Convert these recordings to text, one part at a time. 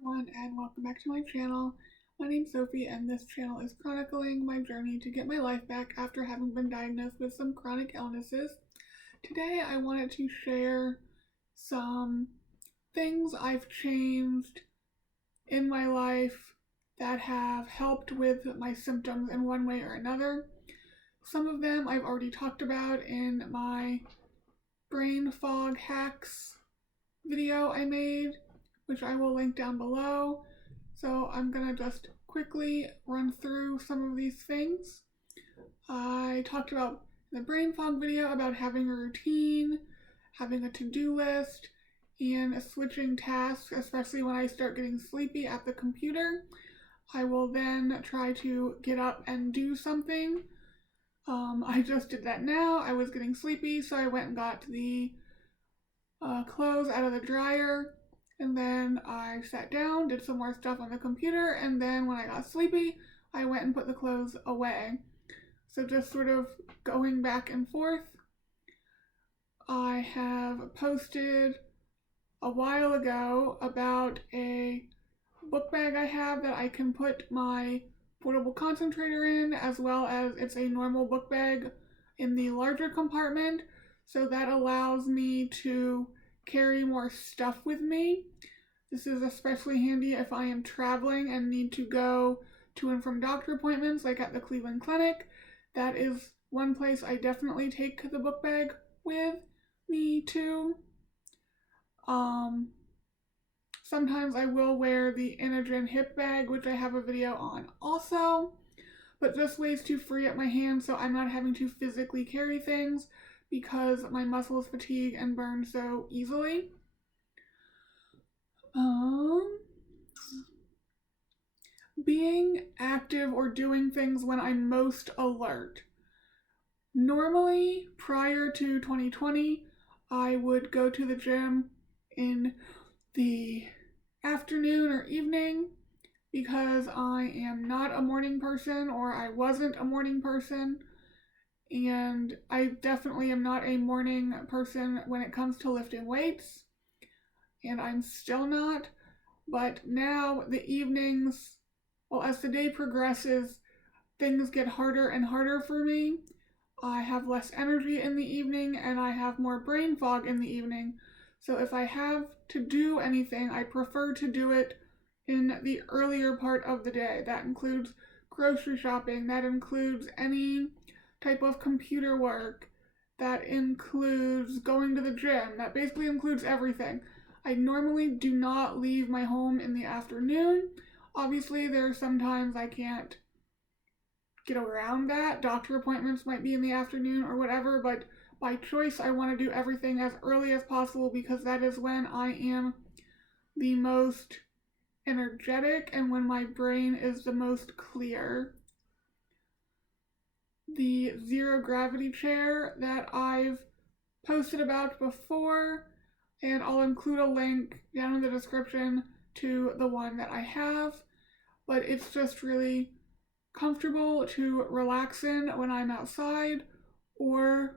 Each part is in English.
everyone, and welcome back to my channel. My name's Sophie, and this channel is chronicling my journey to get my life back after having been diagnosed with some chronic illnesses. Today I wanted to share some things I've changed in my life that have helped with my symptoms in one way or another. Some of them I've already talked about in my brain fog hacks video I made, which I will link down below. So I'm gonna just quickly run through some of these things. I talked about in the brain fog video about having a routine, having a to-do list, and switching tasks, especially when I start getting sleepy at the computer. I will then try to get up and do something. I just did that now. I was getting sleepy, so I went and got the clothes out of the dryer, and then I sat down, did some more stuff on the computer, and then when I got sleepy, I went and put the clothes away. So just sort of going back and forth. I have posted a while ago about a book bag I have that I can put my portable concentrator in, as well as it's a normal book bag in the larger compartment. So that allows me to carry more stuff with me. This is especially handy if I am traveling and need to go to and from doctor appointments, like at the Cleveland Clinic. That is one place I definitely take the book bag with me to. Sometimes I will wear the Inogen hip bag, which I have a video on also, but just ways to free up my hands so I'm not having to physically carry things because my muscles fatigue and burn so easily. Being active or doing things when I'm most alert. Normally, prior to 2020, I would go to the gym in the afternoon or evening because I am not a morning person, or I wasn't a morning person. And I definitely am not a morning person when it comes to lifting weights, and I'm still not. But now the evenings, well, as the day progresses, things get harder and harder for me. I have less energy in the evening, and I have more brain fog in the evening. So if I have to do anything, I prefer to do it in the earlier part of the day. That includes grocery shopping, that includes any type of computer work, that includes going to the gym, that basically includes everything. I normally do not leave my home in the afternoon. Obviously, there are some times I can't get around that. Doctor appointments might be in the afternoon or whatever, but by choice, I want to do everything as early as possible because that is when I am the most energetic and when my brain is the most clear. The zero gravity chair that I've posted about before, and I'll include a link down in the description to the one that I have, but it's just really comfortable to relax in when I'm outside, or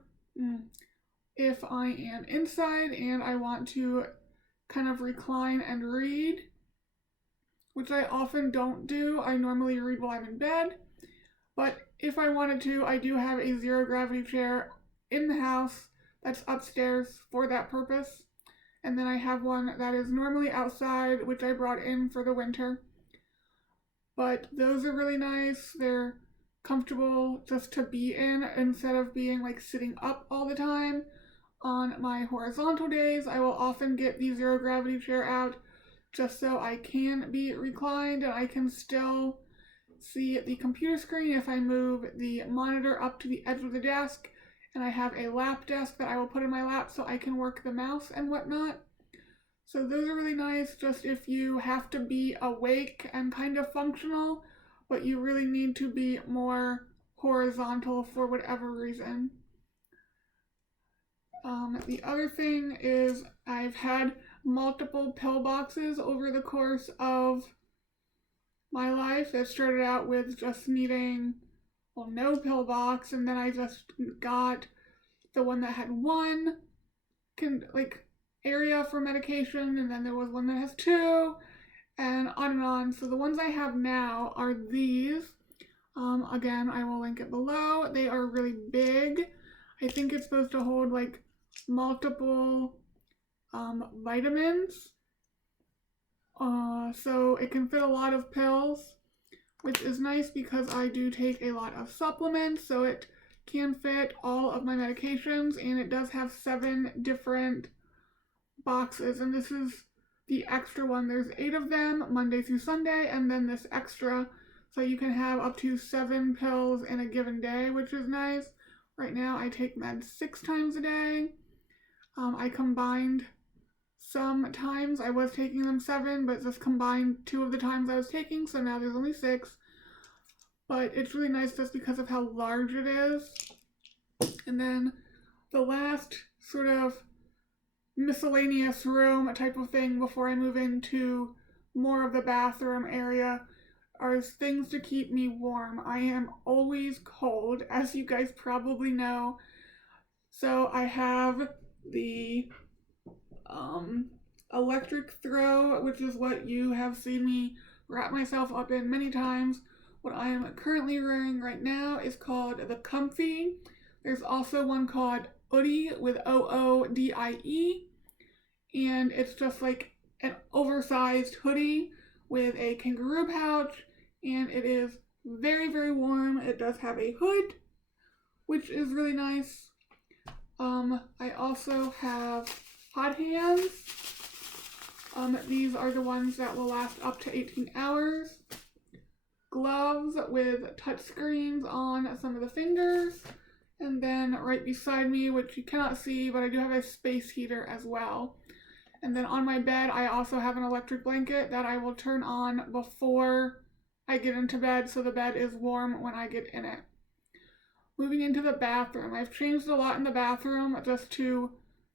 if I am inside and I want to kind of recline and read, which I often don't do. I normally read while I'm in bed, but if I wanted to, I do have a zero gravity chair in the house that's upstairs for that purpose. And then I have one that is normally outside, which I brought in for the winter. But those are really nice. They're comfortable just to be in instead of being like sitting up all the time. On my horizontal days, I will often get the zero gravity chair out just so I can be reclined and I can still see the computer screen if I move the monitor up to the edge of the desk, and I have a lap desk that I will put in my lap so I can work the mouse and whatnot. So those are really nice just if you have to be awake and kind of functional, but you really need to be more horizontal for whatever reason. The other thing is I've had multiple pill boxes over the course of my life. It started out with just needing, well, no pill box, and then I just got the one that had one area for medication, and then there was one that has two, and on and on. So the ones I have now are these. Again, I will link it below. They are really big. I think it's supposed to hold like multiple vitamins. So it can fit a lot of pills, which is nice because I do take a lot of supplements, so it can fit all of my medications, and it does have 7 different boxes, and this is the extra one. There's 8 of them, Monday through Sunday, and then this extra, so you can have up to 7 pills in a given day, which is nice. Right now I take meds 6 times a day. I combined sometimes I was taking them 7, but just combined 2 of the times I was taking, so now there's only 6. But it's really nice just because of how large it is. And then the last sort of miscellaneous room type of thing before I move into more of the bathroom area are things to keep me warm. I am always cold, as you guys probably know. So I have the electric throw, which is what you have seen me wrap myself up in many times. What I am currently wearing right now is called the Comfy. There's also one called Oodie with OODIE, and it's just like an oversized hoodie with a kangaroo pouch, and it is very, very warm. It does have a hood, which is really nice. I also have hot hands. These are the ones that will last up to 18 hours. Gloves with touch screens on some of the fingers. And then right beside me, which you cannot see, but I do have a space heater as well. And then on my bed, I also have an electric blanket that I will turn on before I get into bed, so the bed is warm when I get in it. Moving into the bathroom, I've changed a lot in the bathroom just to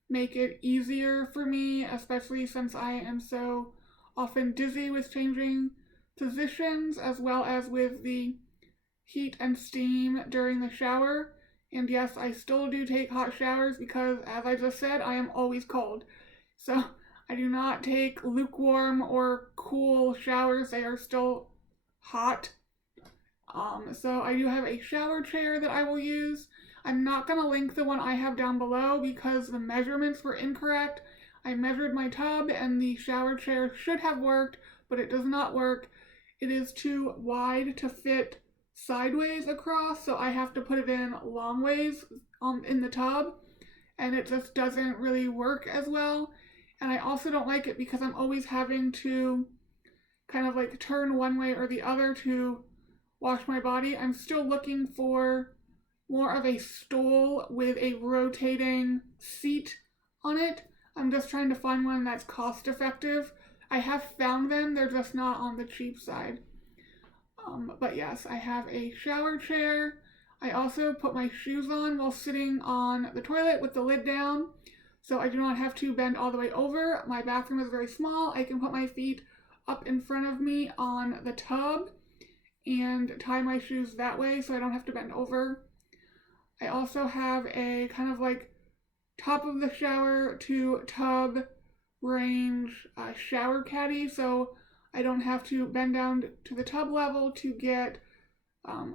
make it easier for me, especially since I am so often dizzy with changing positions, as well as with the heat and steam during the shower. And yes, I still do take hot showers because, as I just said, I am always cold. So I do not take lukewarm or cool showers. They are still hot. So I do have a shower chair that I will use. I'm not going to link the one I have down below because the measurements were incorrect. I measured my tub and the shower chair should have worked, but it does not work. It is too wide to fit sideways across, so I have to put it in long ways in the tub, and it just doesn't really work as well. And I also don't like it because I'm always having to kind of like turn one way or the other to wash my body. I'm still looking for more of a stool with a rotating seat on it. I'm just trying to find one that's cost effective. I have found them, they're just not on the cheap side. But yes, I have a shower chair. I also put my shoes on while sitting on the toilet with the lid down, so I do not have to bend all the way over. My bathroom is very small. I can put my feet up in front of me on the tub and tie my shoes that way so I don't have to bend over. I also have a kind of like top of the shower to tub range shower caddy, so I don't have to bend down to the tub level to get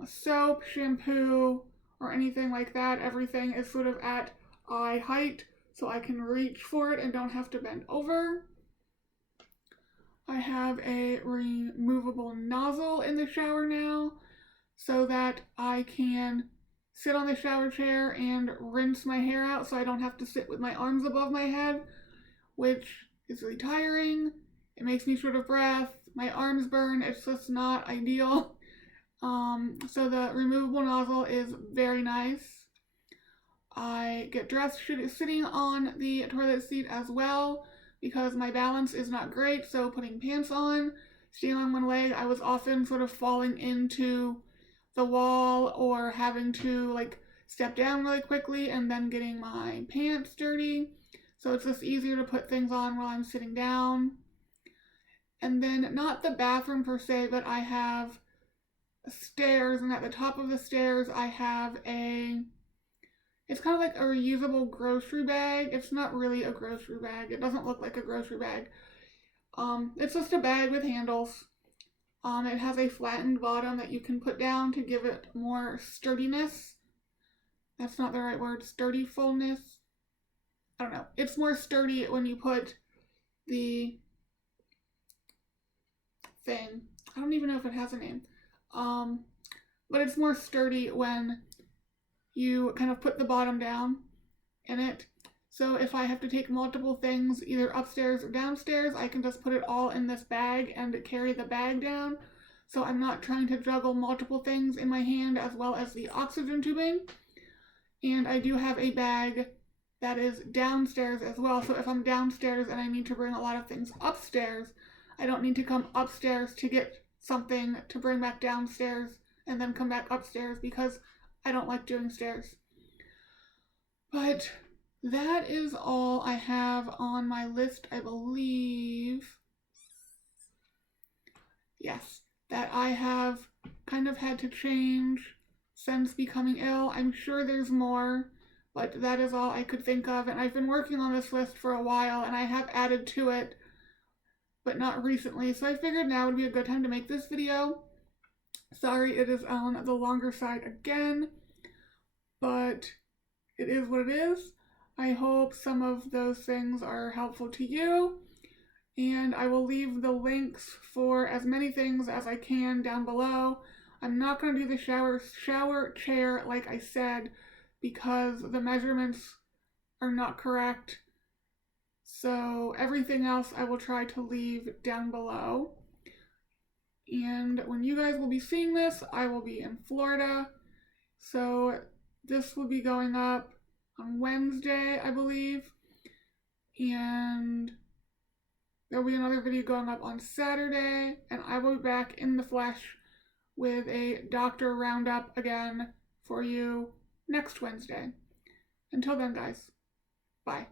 soap, shampoo, or anything like that. Everything is sort of at eye height, so I can reach for it and don't have to bend over. I have a removable nozzle in the shower now so that I can sit on the shower chair and rinse my hair out so I don't have to sit with my arms above my head, which is really tiring. It makes me short of breath. My arms burn. It's just not ideal. So the removable nozzle is very nice. I get dressed sitting on the toilet seat as well because my balance is not great, so putting pants on, staying on one leg, I was often sort of falling into the wall or having to like step down really quickly and then getting my pants dirty. So it's just easier to put things on while I'm sitting down. And then not the bathroom per se, but I have stairs, and at the top of the stairs I have it's kind of like a reusable grocery bag. It's not really a grocery bag. It doesn't look like a grocery bag. It's just a bag with handles. It has a flattened bottom that you can put down to give it more sturdiness. That's not the right word. Sturdyfulness. I don't know. It's more sturdy when you put the thing. I don't even know if it has a name. But it's more sturdy when you kind of put the bottom down in it. So if I have to take multiple things either upstairs or downstairs, I can just put it all in this bag and carry the bag down. So I'm not trying to juggle multiple things in my hand as well as the oxygen tubing. And I do have a bag that is downstairs as well. So if I'm downstairs and I need to bring a lot of things upstairs, I don't need to come upstairs to get something to bring back downstairs and then come back upstairs because I don't like doing stairs. But that is all I have on my list, I believe. Yes, that I have kind of had to change since becoming ill. I'm sure there's more, but that is all I could think of. And I've been working on this list for a while, and I have added to it, but not recently. So I figured now would be a good time to make this video. Sorry, it is on the longer side again, but it is what it is. I hope some of those things are helpful to you, and I will leave the links for as many things as I can down below. I'm not going to do the shower chair like I said because the measurements are not correct. So everything else I will try to leave down below. And when you guys will be seeing this, I will be in Florida. So this will be going up on Wednesday, I believe. And there'll be another video going up on Saturday. And I will be back in the flesh with a doctor roundup again for you next Wednesday. Until then, guys, bye.